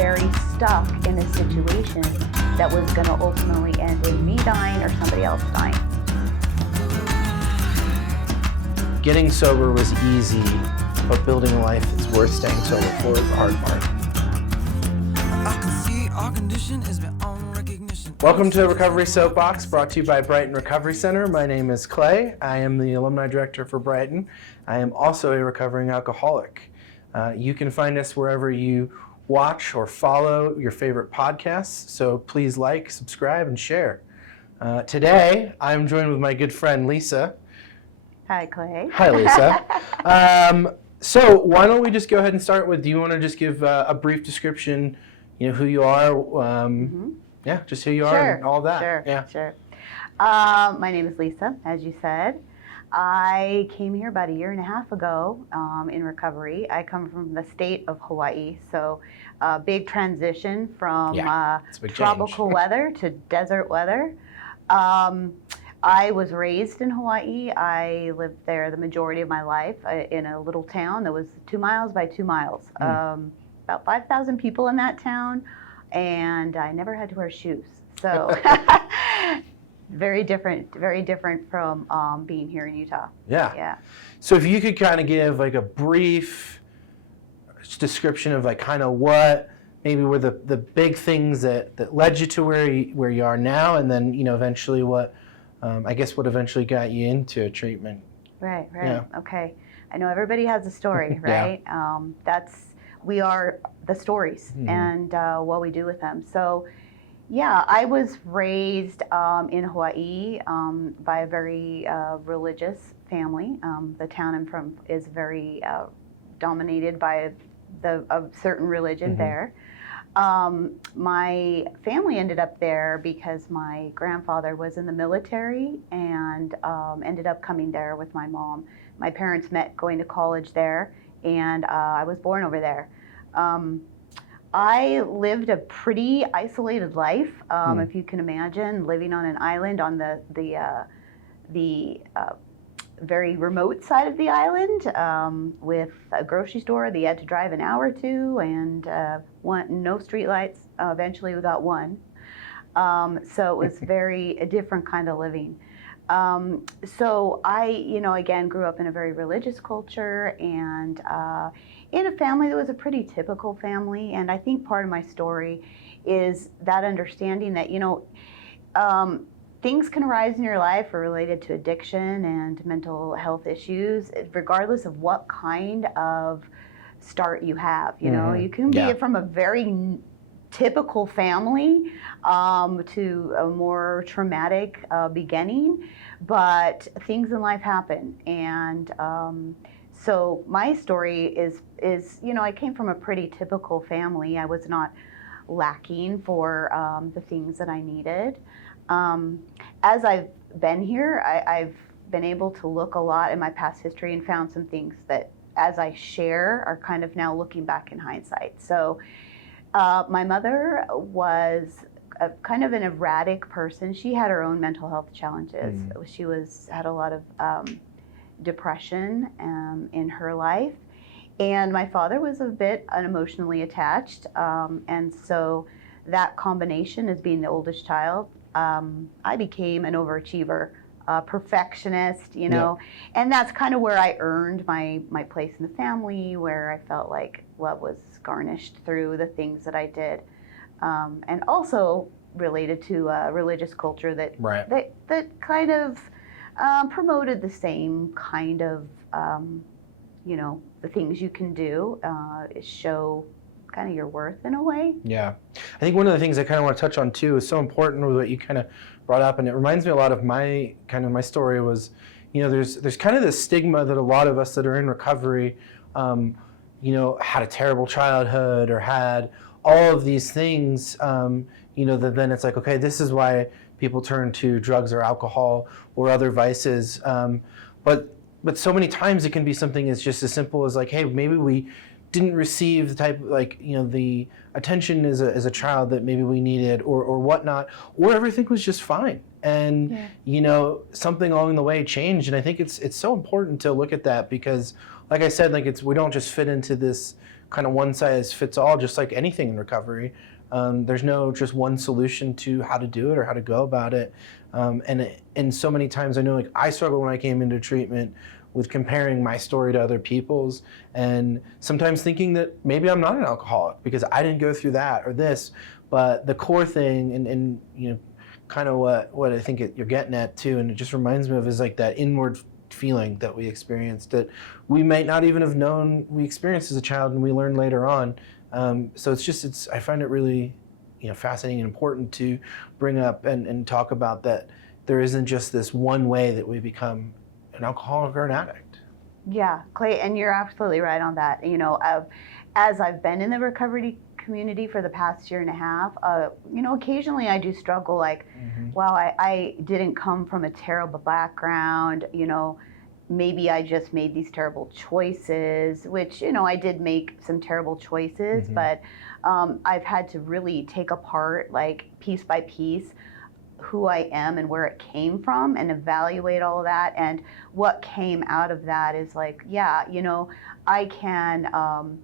very stuck in a situation that was going to ultimately end in me dying or somebody else dying. Getting sober was easy, but building a life that's worth staying sober for is the hard part. Welcome to Recovery Soapbox, brought to you by Brighton Recovery Center. My name is Clay. I am the Alumni Director for Brighton. I am also a recovering alcoholic. You can find us wherever you watch or follow your favorite podcasts, so please like, subscribe, and share. Today, I'm joined with my good friend Lisa. Hi, Clay. Hi, Lisa. So why don't we just go ahead and start with, do you want to just give a brief description, who you are, yeah, just who you are and all that. Sure. My name is Lisa, as you said. I came here about a year and a half ago in recovery. I come from the state of Hawaii, so big transition from tropical weather to desert weather. I was raised in Hawaii. I lived there the majority of my life in a little town that was 2 miles by 2 miles. About 5,000 people in that town, and I never had to wear shoes. So very different from being here in Utah. Yeah. So if you could kind of give like a brief description of like kind of what maybe were the big things that led you to where you are now, and then eventually what I guess what eventually got you into treatment. Right. Yeah. Okay. I know everybody has a story, right? We are the stories and what we do with them. So, yeah, I was raised in Hawaii by a very religious family. The town I'm from is very dominated by a certain religion there. My family ended up there because my grandfather was in the military and ended up coming there with my mom. My parents met going to college there, and I was born over there. I lived a pretty isolated life, if you can imagine, living on an island on the very remote side of the island, with a grocery store that you had to drive an hour to, and no streetlights. Eventually we got one. So it was a different kind of living. So I, again, grew up in a very religious culture and in a family that was a pretty typical family. And I think part of my story is that understanding that, things can arise in your life related to addiction and mental health issues, regardless of what kind of start you have. You can be from a very typical family to a more traumatic beginning, but things in life happen. And so my story is I came from a pretty typical family. I was not lacking for the things that I needed. As I've been here, I've been able to look a lot in my past history and found some things that, as I share, are kind of now looking back in hindsight. So my mother was kind of an erratic person. She had her own mental health challenges. She had a lot of depression in her life. And my father was a bit unemotionally attached. And so that combination, as being the oldest child, I became an overachiever, perfectionist, and that's kind of where I earned my place in the family, where I felt like love was garnished through the things that I did, and also related to a religious culture that kind of promoted the same kind of the things you can do, show kind of your worth in a way. Yeah. I think one of the things I kind of want to touch on too is so important with what you kind of brought up, and it reminds me a lot of my story was, there's kind of this stigma that a lot of us that are in recovery, had a terrible childhood or had all of these things, that then it's like, okay, this is why people turn to drugs or alcohol or other vices. But so many times it can be something as just as simple as like, hey, maybe we didn't receive the type, the attention as a child that maybe we needed or whatnot, or everything was just fine. And, something along the way changed. And I think it's so important to look at that because, like I said, we don't just fit into this kind of one size fits all, just like anything in recovery. There's no just one solution to how to do it or how to go about it. And so many times I know, like, I struggled when I came into treatment with comparing my story to other people's, and sometimes thinking that maybe I'm not an alcoholic because I didn't go through that or this. But the core thing, and you know, kind of what I think you're getting at too, and it just reminds me of, is like that inward feeling that we experienced that we might not even have known we experienced as a child, and we learned later on. So I find it really, you know, fascinating and important to bring up and talk about that there isn't just this one way that we become an alcoholic or an addict. Yeah, Clay, and you're absolutely right on that. You know, as I've been in the recovery community for the past year and a half, you know, occasionally I do struggle, like, wow, I didn't come from a terrible background, you know, maybe I just made these terrible choices, which, you know, I did make some terrible choices, but I've had to really take apart, like, piece by piece, who I am and where it came from, and evaluate all of that. And what came out of that is like, yeah, you know, I can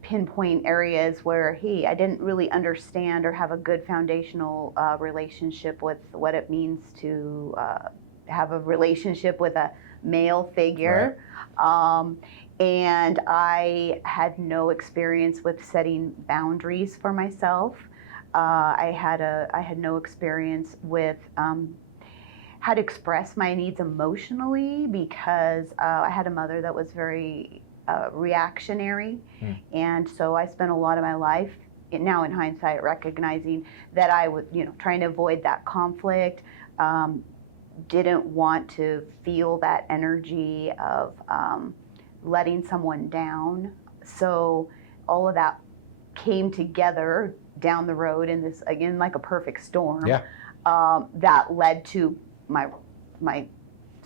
pinpoint areas where, hey, I didn't really understand or have a good foundational relationship with what it means to have a relationship with a male figure. Right. And I had no experience with setting boundaries for myself. I had no experience with how to express my needs emotionally, because I had a mother that was very reactionary, and so I spent a lot of my life, now in hindsight, recognizing that I was, you know, trying to avoid that conflict, didn't want to feel that energy of letting someone down. So all of that came together down the road in this, again, like a perfect storm. Yeah. That led to my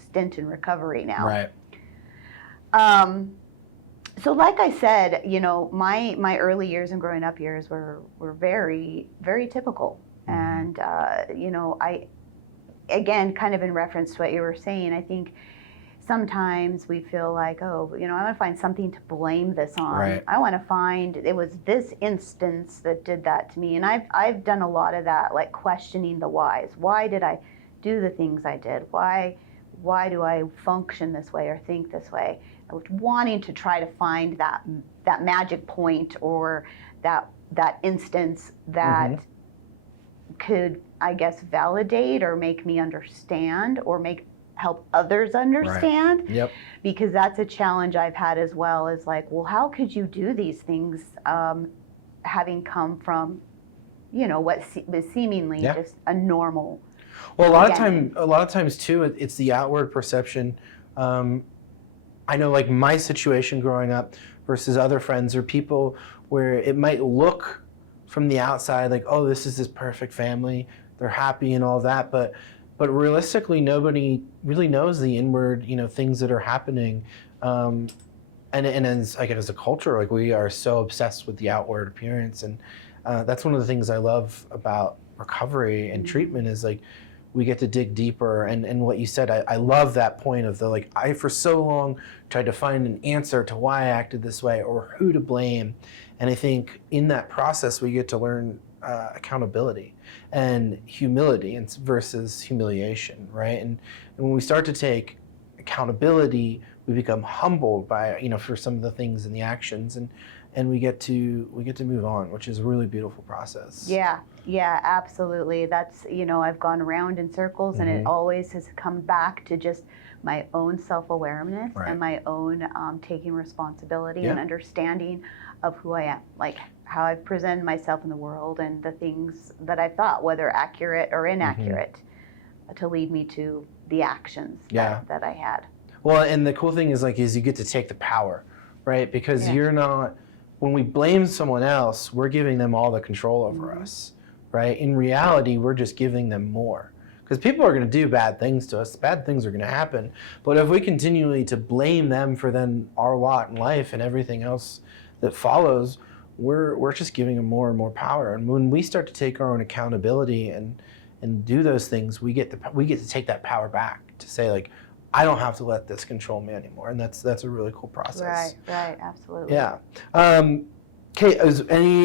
stint in recovery now. Right. So like I said, you know, my early years and growing up years were very, very typical. And, you know, again, kind of in reference to what you were saying, I think sometimes we feel like, oh, you know, I want to find something to blame this on. Right. I want to find it was this instance that did that to me. And I've done a lot of that, like questioning the whys. Why did I do the things I did? Why do I function this way or think this way? I was wanting to try to find that magic point, or that instance that could, I guess, validate or make me understand, or help others understand. Right. Yep. Because that's a challenge I've had as well, is like, well, how could you do these things having come from, you know, what was seemingly just a normal. Well, a lot of times too, it's the outward perception. I know, like, my situation growing up versus other friends or people, where it might look from the outside like, oh, this is this perfect family, they're happy and all that, but realistically, nobody really knows the inward, you know, things that are happening. And as, like, as a culture, like, we are so obsessed with the outward appearance, and that's one of the things I love about recovery and treatment, is like, we get to dig deeper. And what you said, I love that point of the, like, I for so long tried to find an answer to why I acted this way or who to blame. And I think in that process, we get to learn accountability and humility versus humiliation, right? And when we start to take accountability, we become humbled by, you know, for some of the things and the actions, and we get to move on, which is a really beautiful process. Yeah, absolutely. That's, you know, I've gone around in circles, and it always has come back to just my own self-awareness, and my own taking responsibility and understanding of who I am, like how I've presented myself in the world, and the things that I thought, whether accurate or inaccurate, to lead me to the actions that I had. Well, and the cool thing is you get to take the power, right? Because you're not, when we blame someone else, we're giving them all the control over us, right? In reality, we're just giving them more. Because people are going to do bad things to us. Bad things are going to happen. But if we continually to blame them for then our lot in life and everything else that follows, we're just giving them more and more power. And when we start to take our own accountability and do those things, we get to take that power back to say, like, I don't have to let this control me anymore. And that's a really cool process. Right, absolutely. Yeah.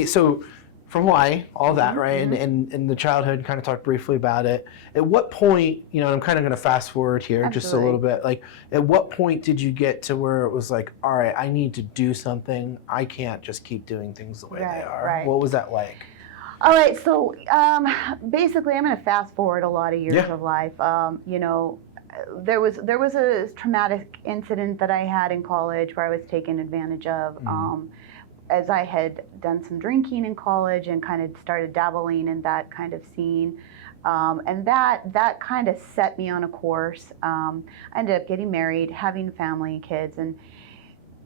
So from Hawaii, all that, right? And in the childhood, kind of talked briefly about it. At what point, and I'm kind of going to fast forward here just a little bit. Like, at what point did you get to where it was like, all right, I need to do something. I can't just keep doing things the way they are. Right. What was that like? All right, so basically, I'm going to fast forward a lot of years of life. There was a traumatic incident that I had in college where I was taken advantage of. As I had done some drinking in college and kind of started dabbling in that kind of scene. And that kind of set me on a course. I ended up getting married, having family, kids, and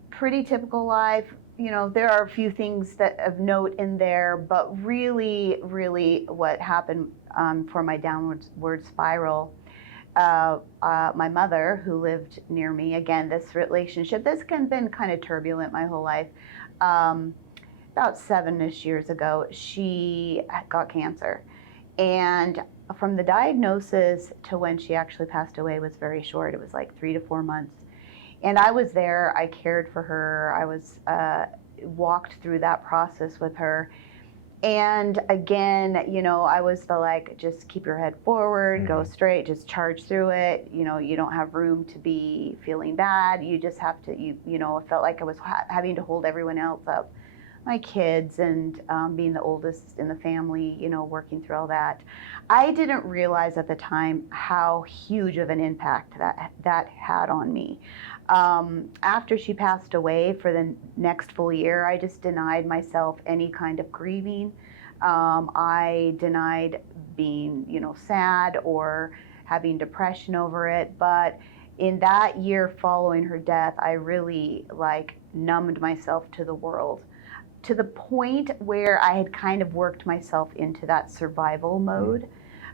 pretty typical life. There are a few things that of note in there, but really what happened for my downward spiral, my mother, who lived near me, again, this relationship, this has been kind of turbulent my whole life. About 7-ish years ago, she got cancer. And from the diagnosis to when she actually passed away was very short. It was like 3 to 4 months. And I was there, I cared for her, I was walked through that process with her. And again, I was just keep your head forward, go straight, just charge through it. You don't have room to be feeling bad. You just have to, I felt like I was having to hold everyone else up. My kids and being the oldest in the family, working through all that. I didn't realize at the time how huge of an impact that had on me. After she passed away, for the next full year, I just denied myself any kind of grieving. I denied being, sad or having depression over it. But in that year following her death, I really numbed myself to the world, to the point where I had kind of worked myself into that survival mode.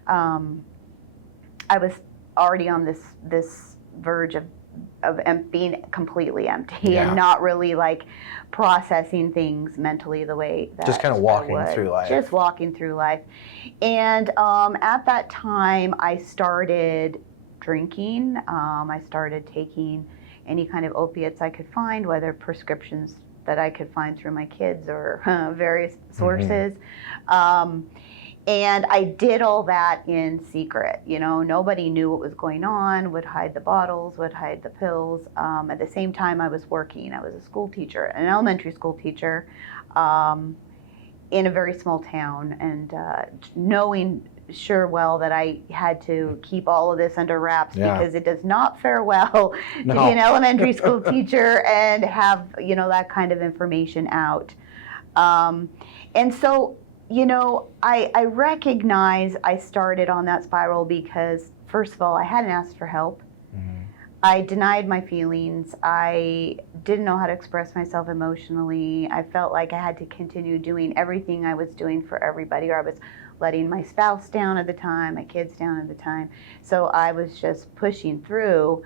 I was already on this verge of being completely empty and not really processing things mentally the way that just kind of walking through life. Just walking through life. And at that time, I started drinking. I started taking any kind of opiates I could find, whether prescriptions that I could find through my kids or various sources. And I did all that in secret. Nobody knew what was going on, would hide the bottles, would hide the pills. At the same time, I was working. I was a school teacher, an elementary school teacher in a very small town, and knowing well that I had to keep all of this under wraps because it does not fare well to be an elementary school teacher and have, that kind of information out. And so, I recognize I started on that spiral because, first of all, I hadn't asked for help. I denied my feelings. I didn't know how to express myself emotionally. I felt like I had to continue doing everything I was doing for everybody, or I was letting my spouse down at the time, my kids down at the time. So I was just pushing through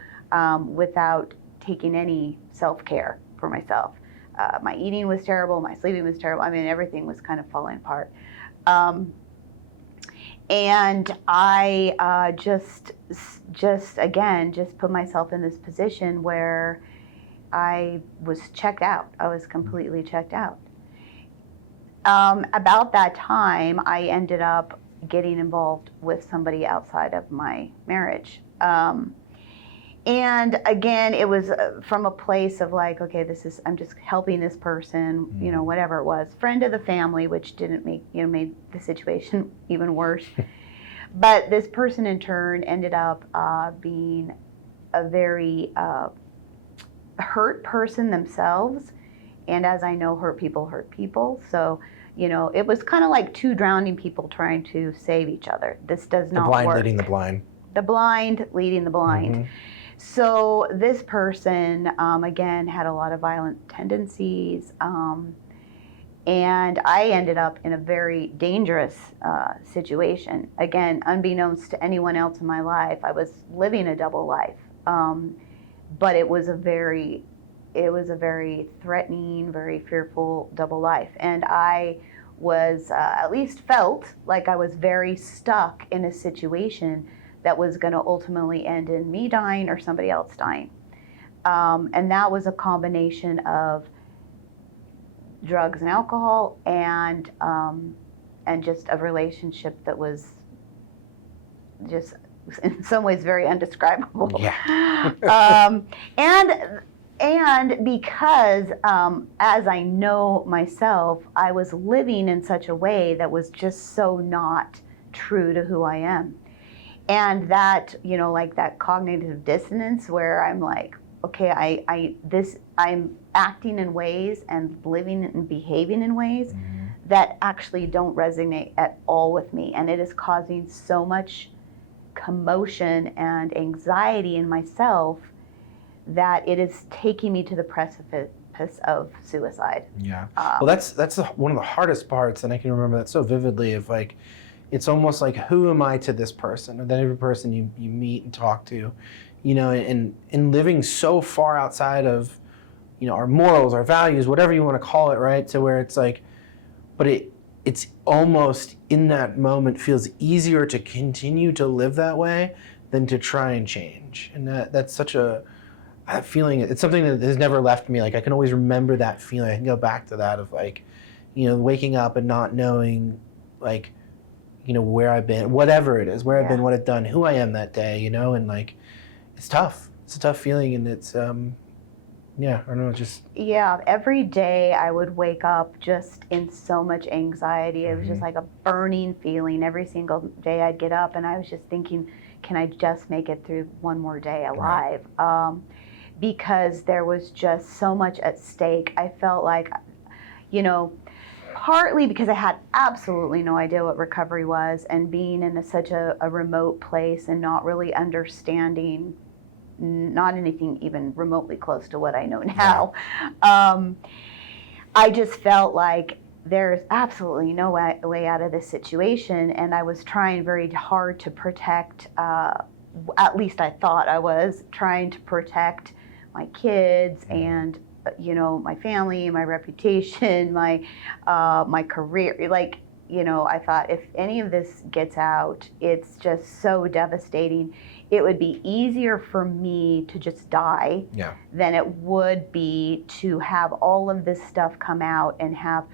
without taking any self-care for myself. My eating was terrible, my sleeping was terrible. I mean, everything was kind of falling apart. And I just put myself in this position where I was checked out. I was completely checked out. About that time, I ended up getting involved with somebody outside of my marriage. And again, it was from a place of I'm just helping this person, whatever it was. Friend of the family, which didn't made the situation even worse. But this person in turn ended up being a very hurt person themselves. And as I know, hurt people. So, it was kind of like two drowning people trying to save each other. This does not work. The blind leading the blind. The blind leading the blind. So this person, again, had a lot of violent tendencies. And I ended up in a very dangerous situation. Again, unbeknownst to anyone else in my life, I was living a double life. But it was a very threatening, very fearful double life. And I was, at least felt like I was very stuck in a situation that was going to ultimately end in me dying or somebody else dying. And that was a combination of drugs and alcohol and just a relationship that was just in some ways very undescribable. Yeah. And because as I know myself, I was living in such a way that was just so not true to who I am. And that, like that cognitive dissonance where I'm like, okay, I'm acting in ways and living and behaving in ways that actually don't resonate at all with me. And it is causing so much commotion and anxiety in myself that it is taking me to the precipice of suicide. Yeah. Well, that's one of the hardest parts, and I can remember that so vividly. Of like, it's almost like, who am I to this person? Or then every person you meet and talk to, and living so far outside of, our morals, our values, whatever you want to call it, right? To where it's like, but it's almost in that moment feels easier to continue to live that way than to try and change. And that's such a feeling. It's something that has never left me. Like, I can always remember that feeling. I can go back to that of like, waking up and not knowing, like, where I've been, whatever it is, where I've been, what I've done, who I am that day, and like, it's tough. It's a tough feeling, and it's, I don't know, just. Yeah, every day I would wake up just in so much anxiety. It was just like a burning feeling. Every single day I'd get up and I was just thinking, can I just make it through one more day alive? Right. Because there was just so much at stake. I felt like, partly because I had absolutely no idea what recovery was, and being in such a remote place and not really understanding, not anything even remotely close to what I know now. I just felt like there's absolutely no way out of this situation, and I was trying very hard to protect, at least I thought I was trying to protect my kids and my family, my reputation, my career. Like, I thought if any of this gets out, it's just so devastating. It would be easier for me to just die than it would be to have all of this stuff come out and have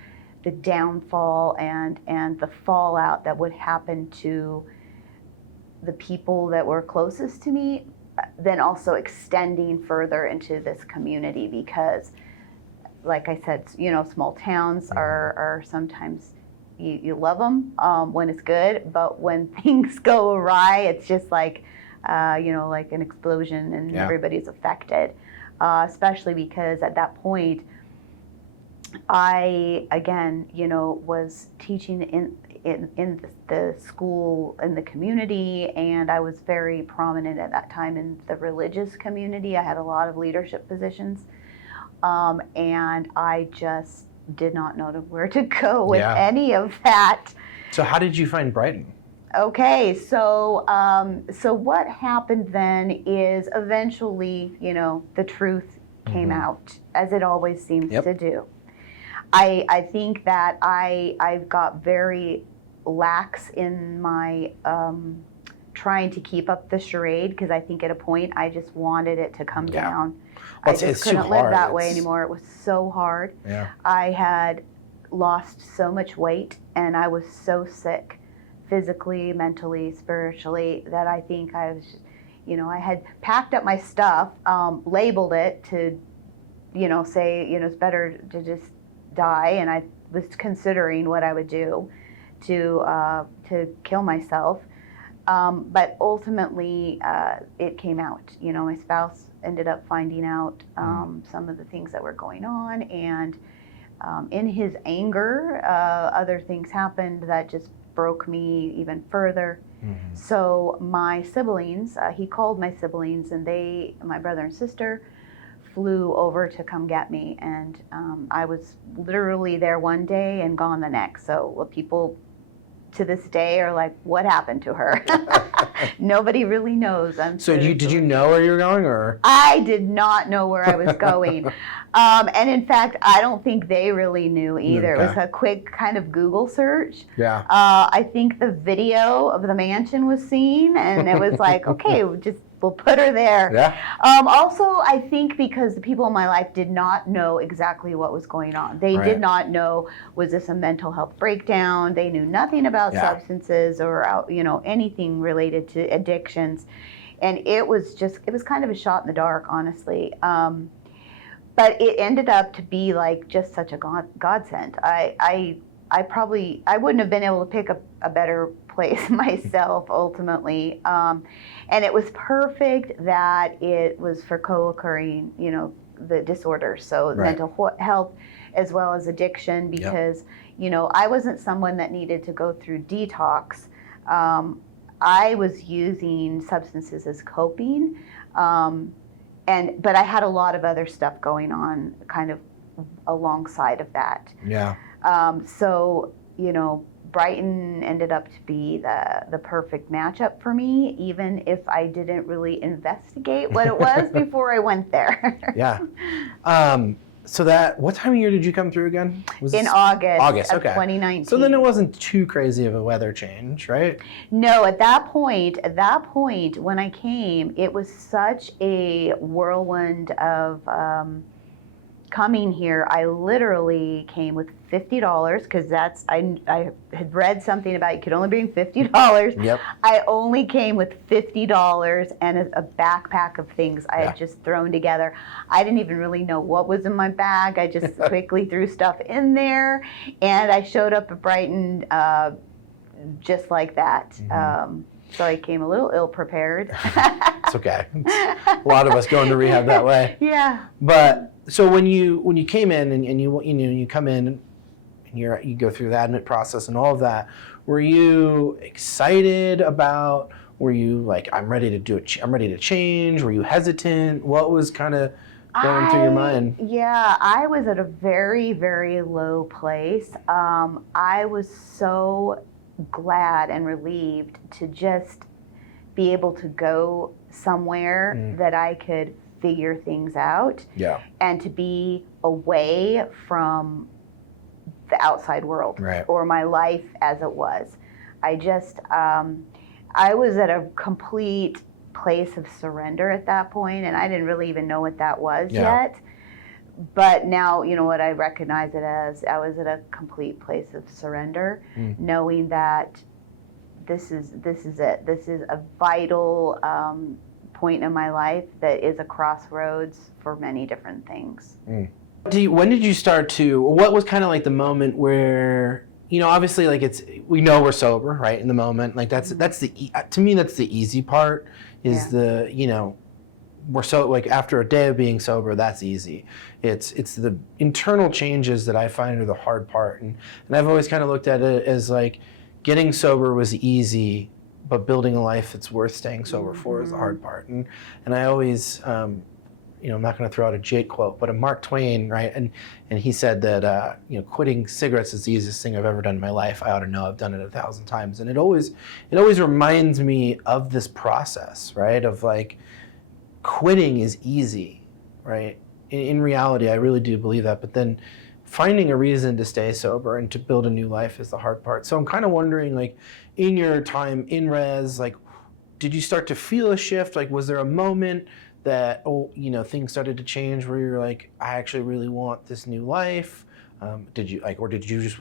the downfall and the fallout that would happen to the people that were closest to me, then also extending further into this community. Because, like I said, small towns are sometimes, you love them when it's good, but when things go awry, it's just like, like an explosion, and everybody's affected. Especially because at that point, I, again, was teaching in the school, in the community, and I was very prominent at that time in the religious community. I had a lot of leadership positions, and I just did not know where to go with any of that. So how did you find Brighton? Okay, so what happened then is eventually, the truth came out, as it always seems to do. I think that I got very lax in my trying to keep up the charade, because I think at a point I just wanted it to come down. Well, I just couldn't live that way anymore. It was so hard. I had lost so much weight, and I was so sick, physically, mentally, spiritually, that I think I was, I had packed up my stuff, labeled it to, say, it's better to just die, and I was considering what I would do to kill myself, but ultimately it came out. My spouse ended up finding out some of the things that were going on, and in his anger, other things happened that just broke me even further. So my siblings, he called my siblings, and my brother and sister, flew over to come get me, and I was literally there one day and gone the next. So what people to this day are like, what happened to her? Nobody really knows. So did you know where you were going, or? I did not know where I was going. And in fact, I don't think they really knew either. Okay. It was a quick kind of Google search. Yeah. I think the video of the mansion was seen, and it was like, okay, we'll put her there. Yeah. Also, I think because the people in my life did not know exactly what was going on. They did not know, was this a mental health breakdown? They knew nothing about substances or, anything related to addictions. And it was kind of a shot in the dark, honestly. But it ended up to be like just such a godsend. I wouldn't have been able to pick a better place myself ultimately. And it was perfect that it was for co-occurring, the disorders. So mental health as well as addiction, because, I wasn't someone that needed to go through detox. I was using substances as coping. But I had a lot of other stuff going on kind of alongside of that. Yeah. So, Brighton ended up to be the perfect matchup for me, even if I didn't really investigate what it was before I went there. Yeah. So what time of year did you come through again? In August of okay. 2019. So then it wasn't too crazy of a weather change, right? No, at that point, when I came, it was such a whirlwind of coming here. I literally came with $50 because I had read something about you could only bring $50. Yep. I only came with $50 and a backpack of things I had just thrown together. I didn't even really know what was in my bag. I just quickly threw stuff in there, and I showed up at Brighton just like that. Mm-hmm. So I came a little ill-prepared. It's okay. A lot of us go into rehab that way. Yeah. But so when you came in and you come in and you go through the admit process and all of that, were you excited about? Were you like, I'm ready to do it? I'm ready to change. Were you hesitant? What was kind of going through your mind? Yeah, I was at a very, very low place. I was so glad and relieved to just be able to go somewhere that I could figure things out, and to be away from the outside world or my life as it was. I was at a complete place of surrender at that point, and I didn't really even know what that was yet. But now, what I recognize it as, I was at a complete place of surrender, knowing that this is it. This is a vital point in my life that is a crossroads for many different things. When did you start to, what was kind of like the moment where, obviously like we know we're sober, right? In the moment, like to me, that's the easy part is we're so like after a day of being sober, that's easy. It's the internal changes that I find are the hard part. And I've always kind of looked at it as like getting sober was easy, but building a life that's worth staying sober for is the hard part. And I always, I'm not going to throw out a Jake quote, but a Mark Twain, right? And he said that, quitting cigarettes is the easiest thing I've ever done in my life. I ought to know I've done it 1,000 times. And it always reminds me of this process, right? Of like, quitting is easy, right? In reality, I really do believe that. But then finding a reason to stay sober and to build a new life is the hard part. So I'm kind of wondering, like, in your time in res, like, did you start to feel a shift? Like, was there a moment that, things started to change where you're like, I actually really want this new life? Did you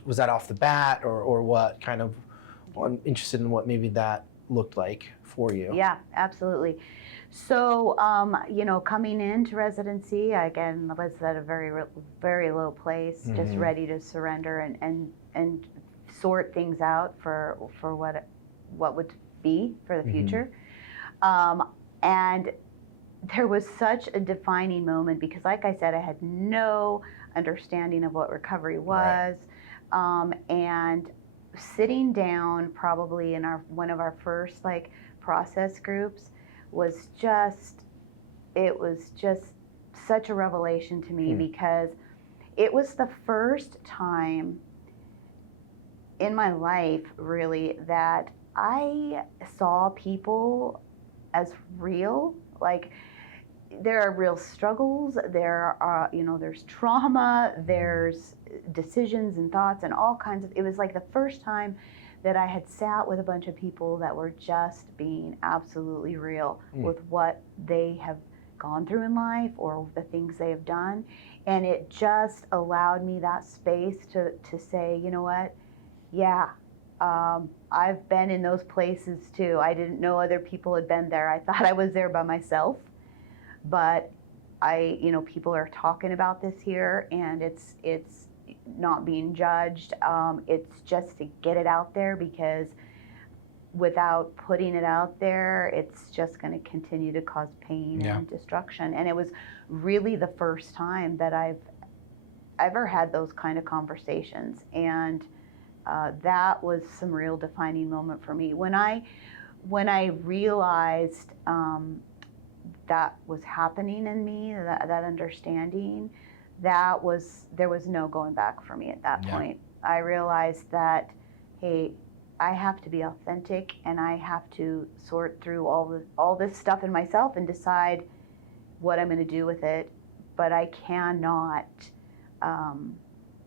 was that off the bat or what kind of, I'm interested in what maybe that looked like for you. Yeah, absolutely. So, coming into residency, again, was at a very, very low place, just ready to surrender and sort things out for what would be for the future. And there was such a defining moment because, like I said, I had no understanding of what recovery was. And sitting down probably in one of our first process groups was just such a revelation to me because it was the first time in my life, really, that I saw people as real. Like, there are real struggles, there are, there's trauma, there's decisions and thoughts and all kinds of, it was like the first time that I had sat with a bunch of people that were just being absolutely real with what they have gone through in life or the things they have done. And it just allowed me that space to say, you know what, yeah, I've been in those places too. I didn't know other people had been there. I thought I was there by myself. But people are talking about this here, and it's not being judged. It's just to get it out there, because without putting it out there, it's just going to continue to cause pain and destruction. And it was really the first time that I've ever had those kind of conversations, and that was some real defining moment for me when I realized that was happening in me, that understanding. There was no going back for me at that point. I realized that, hey, I have to be authentic, and I have to sort through all this stuff in myself and decide what I'm going to do with it. But I cannot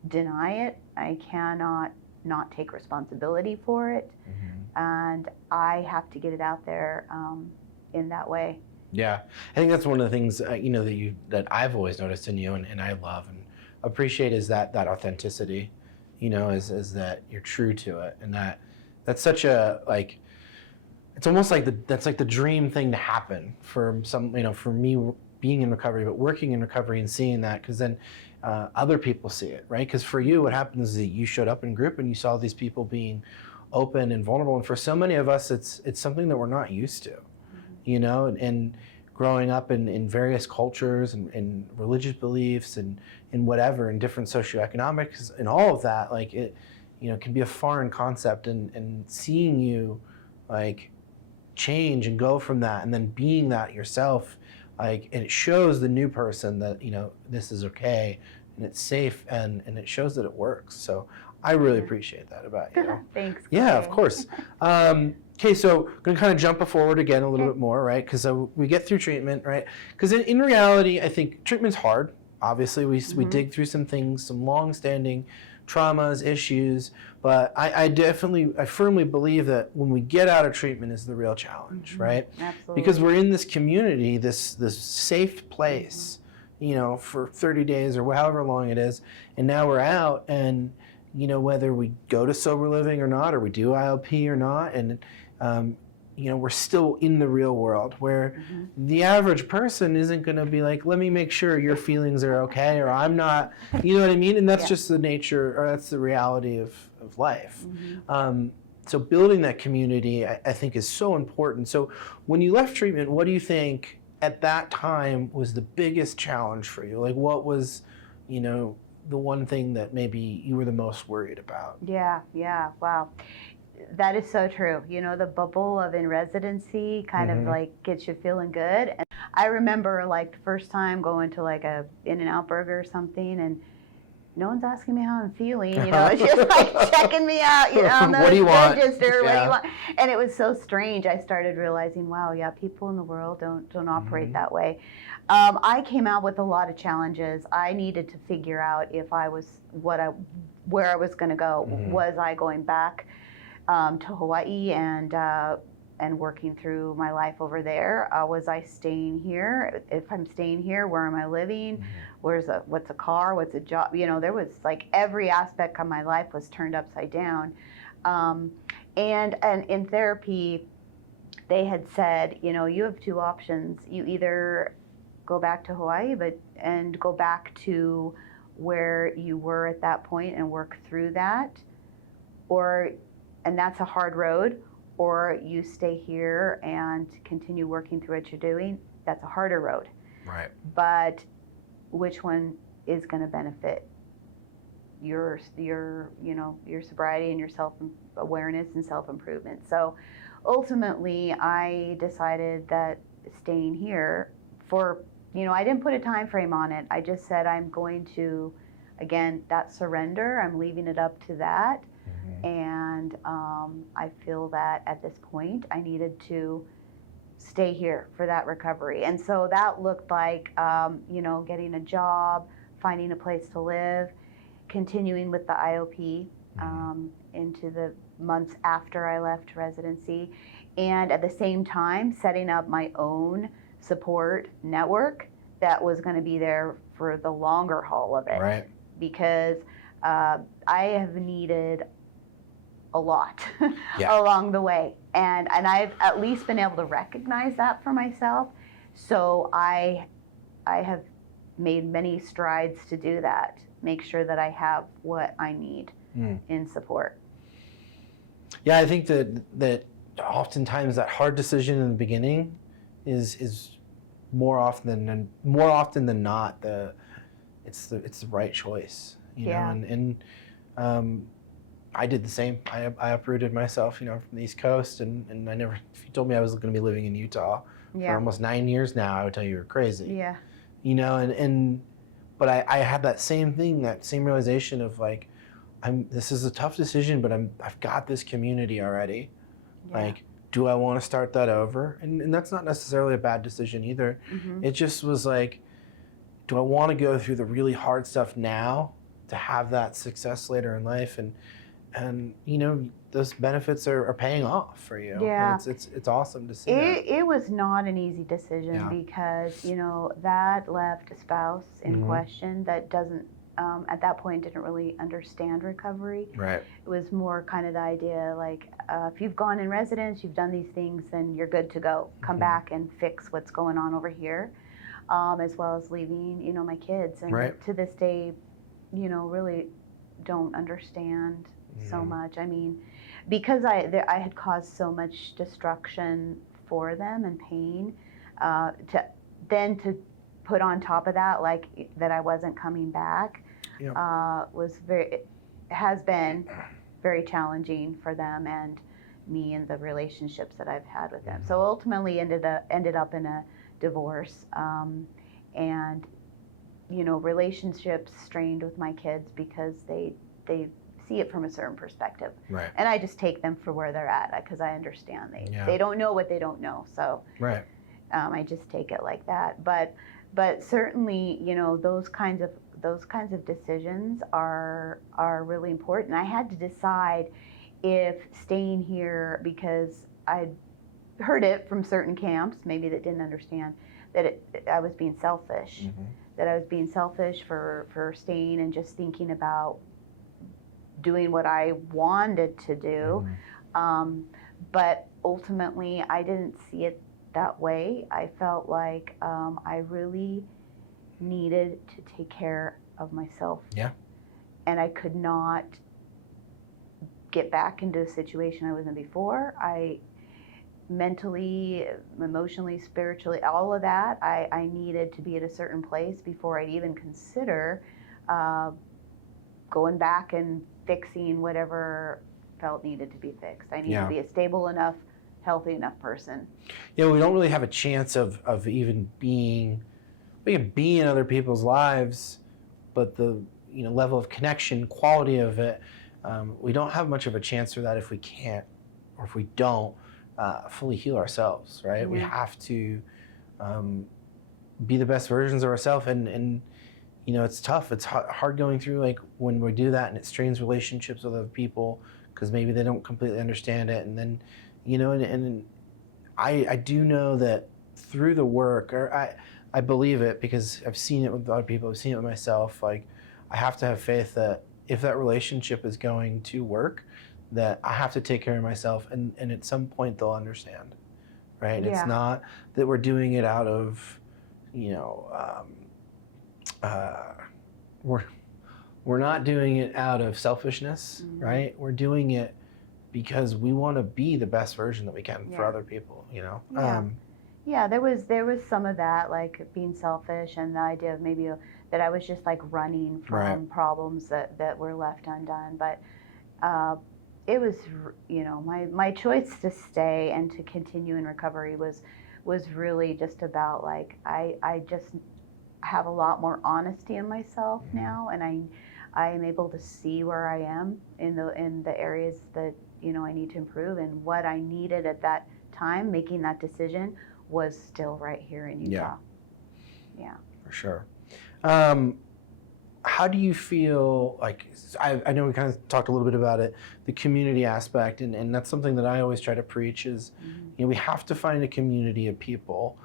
deny it. I cannot not take responsibility for it, and I have to get it out there in that way. Yeah, I think that's one of the things that I've always noticed in you, and I love and appreciate, is that authenticity. Is that you're true to it, and that's such a, like, it's almost like that's like the dream thing to happen for some, for me being in recovery, but working in recovery and seeing that, because then other people see it, right? Because for you, what happens is that you showed up in group and you saw these people being open and vulnerable, and for so many of us, it's something that we're not used to. And growing up in various cultures and religious beliefs and whatever, and different socioeconomics and all of that, like, it, can be a foreign concept, and seeing you, like, change and go from that, and then being that yourself, like, and it shows the new person that, this is okay and it's safe, and it shows that it works. So I really appreciate that about you. Thanks. Yeah, of course. Okay, so I'm going to kind of jump forward again a little bit more, right? Because we get through treatment, right? Because in reality, I think treatment's hard. Obviously, we dig through some things, some long-standing traumas, issues, but I firmly believe that when we get out of treatment is the real challenge, right? Absolutely. Because we're in this community, this safe place, for 30 days or however long it is, and now we're out, and whether we go to sober living or not, or we do ILP or not, and we're still in the real world, where the average person isn't going to be like, let me make sure your feelings are okay, or I'm not, you know what I mean? And that's just the nature, or that's the reality of life. So building that community, I think, is so important. So when you left treatment, what do you think at that time was the biggest challenge for you? Like, what was, the one thing that maybe you were the most worried about? Yeah, wow. That is so true. The bubble of in residency kind of like gets you feeling good. And I remember, like, the first time going to like a In-N-Out burger or something, and no one's asking me how I'm feeling. It's just like checking me out, on the What do you want? register. What do you want? And it was so strange. I started realizing, wow, yeah, people in the world don't operate that way. I came out with a lot of challenges. I needed to figure out if I was where I was going to go. Was I going back to Hawaii and working through my life over there? Was I staying here? If I'm staying here, where am I living? What's a car? What's a job? There was, like, every aspect of my life was turned upside down. And in therapy, they had said, you have two options. You either go back to Hawaii, and go back to where you were at that point and work through that, and that's a hard road, or you stay here and continue working through what you're doing. That's a harder road. Right. But which one is going to benefit your sobriety and your self-awareness and self-improvement? So ultimately, I decided that staying here I didn't put a time frame on it. I just said, I'm going to, again, that surrender, I'm leaving it up to that. And and I feel that at this point I needed to stay here for that recovery. And so that looked like, getting a job, finding a place to live, continuing with the IOP into the months after I left residency, and at the same time setting up my own support network that was going to be there for the longer haul of it. Right. Because I have needed a lot Yeah. along the way, and I've at least been able to recognize that for myself. So I have made many strides to do that, make sure that I have what I need in support. Yeah, I think that oftentimes that hard decision in the beginning is more often than not it's the right choice, Yeah. know, and I did the same. I uprooted myself, from the East Coast, and I never. If you told me I was going to be living in Utah for almost 9 years now, I would tell you you're crazy. Yeah. But I had that same thing, that same realization of like, this is a tough decision, but I've got this community already. Yeah. Like, do I want to start that over? And that's not necessarily a bad decision either. Mm-hmm. It just was like, do I want to go through the really hard stuff now to have that success later in life? And those benefits are paying off for you. Yeah. And it's awesome to see. It was not an easy decision because, that left a spouse in question that doesn't, at that point, didn't really understand recovery. Right. It was more kind of the idea like, if you've gone in residence, you've done these things, then you're good to go. Come back and fix what's going on over here, as well as leaving, my kids. And to this day, really don't understand so much. I mean, because I had caused so much destruction for them and pain, to put on top of that, like that I wasn't coming back, has been very challenging for them and me and the relationships that I've had with them. So ultimately ended up in a divorce, and relationships strained with my kids because they see it from a certain perspective. Right. And I just take them for where they're at because I understand they don't know what they don't know. So I just take it like that. But certainly, those kinds of decisions are really important. I had to decide if staying here, because I'd heard it from certain camps, maybe that didn't understand that I was being selfish, that I was being selfish for staying and just thinking about doing what I wanted to do. But ultimately, I didn't see it that way. I felt like I really needed to take care of myself. Yeah. And I could not get back into a situation I was in before. I mentally, emotionally, spiritually, all of that, I needed to be at a certain place before I'd even consider going back and fixing whatever felt needed to be fixed. I need to be a stable enough, healthy enough person. We don't really have a chance of even being, we can be in other people's lives, but the level of connection, quality of it, we don't have much of a chance for that if we can't, or if we don't fully heal ourselves, right? We have to be the best versions of ourselves, and it's tough. It's hard going through, like, when we do that and it strains relationships with other people because maybe they don't completely understand it. And then, and I do know that through the work, or I believe it because I've seen it with other people, I've seen it with myself, like, I have to have faith that if that relationship is going to work, that I have to take care of myself, and at some point they'll understand, right? Yeah. It's not that we're doing it out of, we're not doing it out of selfishness, right? We're doing it because we want to be the best version that we can for other people, There was some of that, like being selfish, and the idea of maybe that I was just like running from problems that were left undone. But it was, my choice to stay and to continue in recovery was really just about, like, I just have a lot more honesty in myself now, and I am able to see where I am in the areas that I need to improve, and what I needed at that time, making that decision, was still right here in Utah. Yeah. For sure. How do you feel, like, I know we kind of talked a little bit about it, the community aspect, and that's something that I always try to preach is, we have to find a community of people.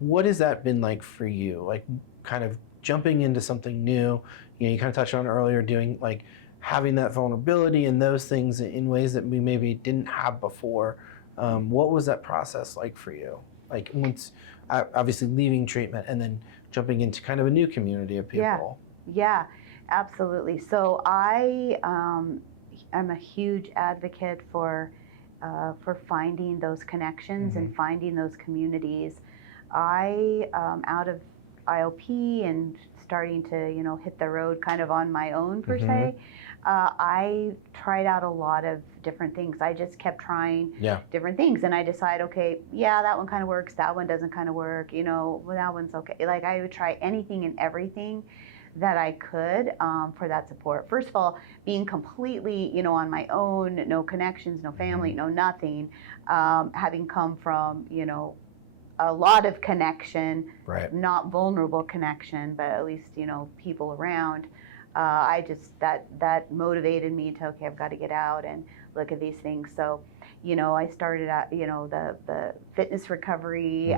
What has that been like for you? Like, kind of jumping into something new, you kind of touched on earlier, doing, like, having that vulnerability and those things in ways that we maybe didn't have before. What was that process like for you? Like, once, obviously leaving treatment and then jumping into kind of a new community of people. Yeah, absolutely. So I'm a huge advocate for finding those connections and finding those communities. Out of IOP and starting to hit the road kind of on my own per se, I tried out a lot of different things. I just kept trying different things, and I decided, okay, yeah, that one kind of works, that one doesn't kind of work, well, that one's okay. Like, I would try anything and everything that I could for that support. First of all, being completely, on my own, no connections, no family, no nothing, having come from, a lot of connection, not vulnerable connection, but at least, people around. I just, that motivated me to, okay, I've got to get out and look at these things. So, I started at, the fitness recovery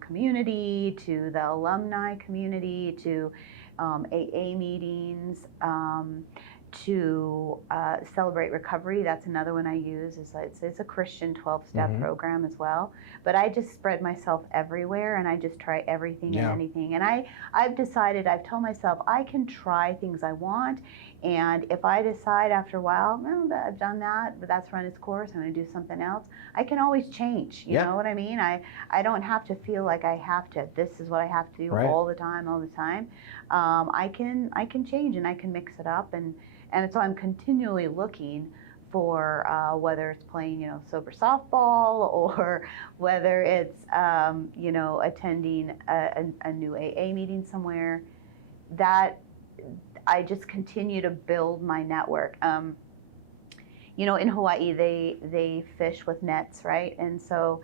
community, to the alumni community, to AA meetings, to Celebrate Recovery. That's another one I use. It's a Christian 12-step program as well. But I just spread myself everywhere, and I just try everything and anything. And I've told myself I can try things I want, and if I decide after a while, well, I've done that, but that's run its course, I'm going to do something else, I can always change. You know what I mean? I don't have to feel like I have to, this is what I have to do all the time. I can change, and I can mix it up, and so I'm continually looking for whether it's playing, sober softball, or whether it's, attending a new AA meeting somewhere, that I just continue to build my network. In Hawaii, they fish with nets, right? And so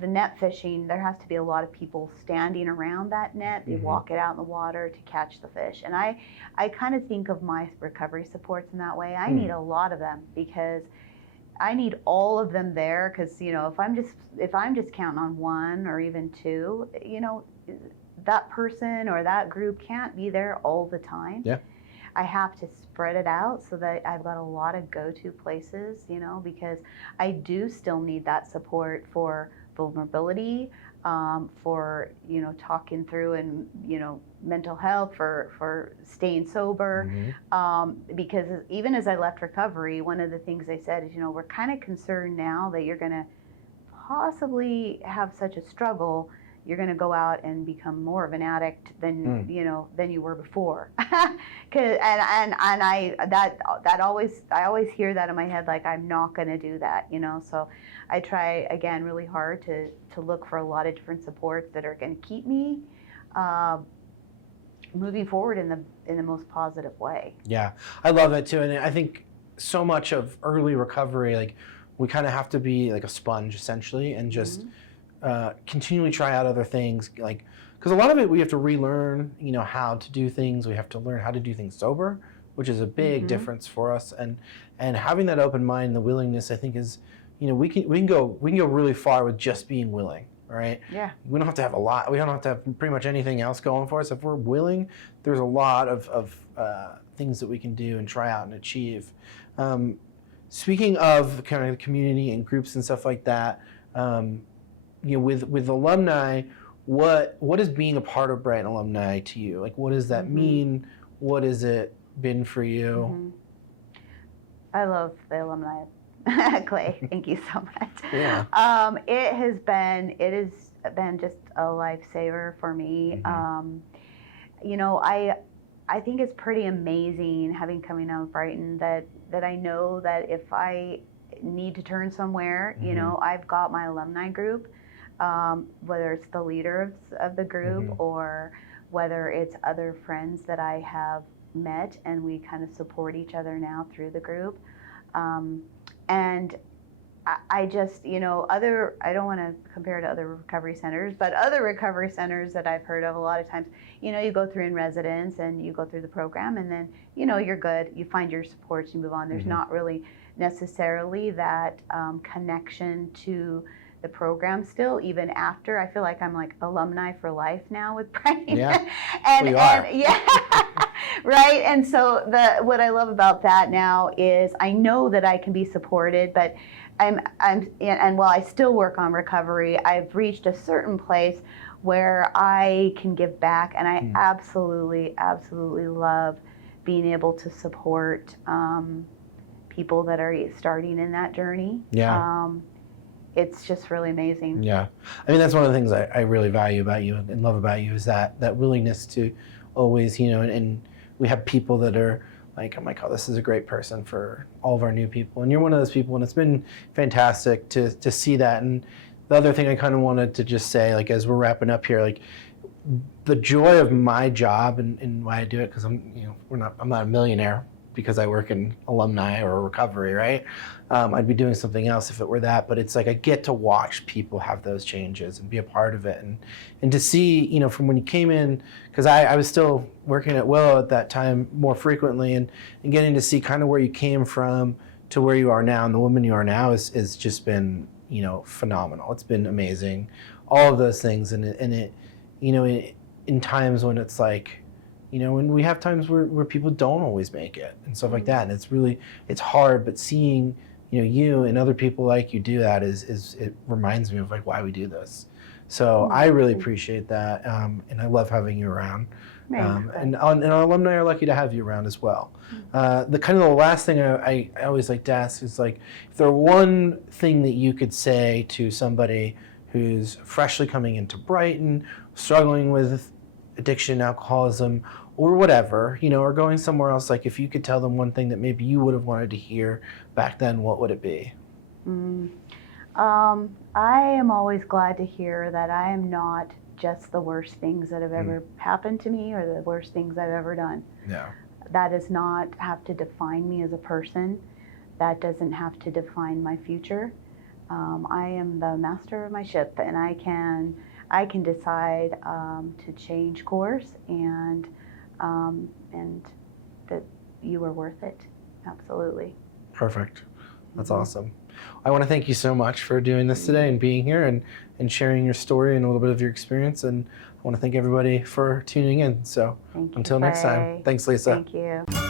the net fishing, there has to be a lot of people standing around that net. They walk it out in the water to catch the fish. And I kind of think of my recovery supports in that way. I need a lot of them, because I need all of them there, because if I'm just counting on one or even two, that person or that group can't be there all the time. Yeah. I have to spread it out so that I've got a lot of go-to places, because I do still need that support for vulnerability, for talking through, and mental health, for staying sober, because even as I left recovery, one of the things they said is, we're kind of concerned now that you're going to possibly have such a struggle, you're going to go out and become more of an addict than than you were before. I always hear that in my head, like, I'm not going to do that, So I try again really hard to look for a lot of different supports that are going to keep me moving forward in the most positive way. Yeah, I love that too, and I think so much of early recovery, like, we kind of have to be like a sponge essentially, and just continually try out other things, like, because a lot of it we have to relearn, how to do things. We have to learn how to do things sober, which is a big difference for us, and having that open mind, the willingness, I think, is, we can go really far with just being willing, right? Yeah. We don't have to have a lot. We don't have to have pretty much anything else going for us. If we're willing, there's a lot of things that we can do and try out and achieve. Speaking of kind of the community and groups and stuff like that, with alumni, what is being a part of Brighton Alumni to you? Like, what does that mean? What has it been for you? I love the alumni. Clay, thank you so much. Yeah. It has been just a lifesaver for me. I think it's pretty amazing having coming out of Brighton that I know that if I need to turn somewhere, I've got my alumni group, whether it's the leader of the group or whether it's other friends that I have met, and we kind of support each other now through the group. And I just, I don't want to compare to other recovery centers, but other recovery centers that I've heard of a lot of times, you go through in residence and you go through the program and then, you're good. You find your supports, you move on. There's not really necessarily that connection to the program still, even after. I feel like I'm like alumni for life now with Brighton. Yeah, and are. Yeah, right. And so what I love about that now is I know that I can be supported, but and while I still work on recovery, I've reached a certain place where I can give back, and I absolutely love being able to support people that are starting in that journey. Yeah. It's just really amazing. Yeah. I mean, that's one of the things I really value about you and love about you is that willingness to always, and we have people that are like, I'm like, oh, this is a great person for all of our new people. And you're one of those people, and it's been fantastic to see that. And the other thing I kind of wanted to just say, like, as we're wrapping up here, like, the joy of my job and why I do it, because I'm not a millionaire because I work in Alumni or recovery, right? I'd be doing something else if it were that, but it's like I get to watch people have those changes and be a part of it, and to see, from when you came in, because I was still working at Willow at that time more frequently, and getting to see kind of where you came from to where you are now and the woman you are now is just been, phenomenal. It's been amazing, all of those things, and it in times when it's like, when we have times where people don't always make it and stuff like that, and it's hard, but seeing, you and other people like you do that is it reminds me of like why we do this. So I really appreciate that, and I love having you around. And our alumni are lucky to have you around as well. The last thing I always like to ask is, like, if there were one thing that you could say to somebody who's freshly coming into Brighton, struggling with addiction, alcoholism, or whatever, or going somewhere else, like, if you could tell them one thing that maybe you would have wanted to hear back then, what would it be? I am always glad to hear that I am not just the worst things that have ever happened to me or the worst things I've ever done. Yeah. That does not have to define me as a person. That doesn't have to define my future. I am the master of my ship, and I can decide to change course, and that you are worth it. Absolutely. Perfect. That's awesome. I want to thank you so much for doing this today and being here and sharing your story and a little bit of your experience. And I want to thank everybody for tuning in. So until next time, thanks, Lisa. Thank you.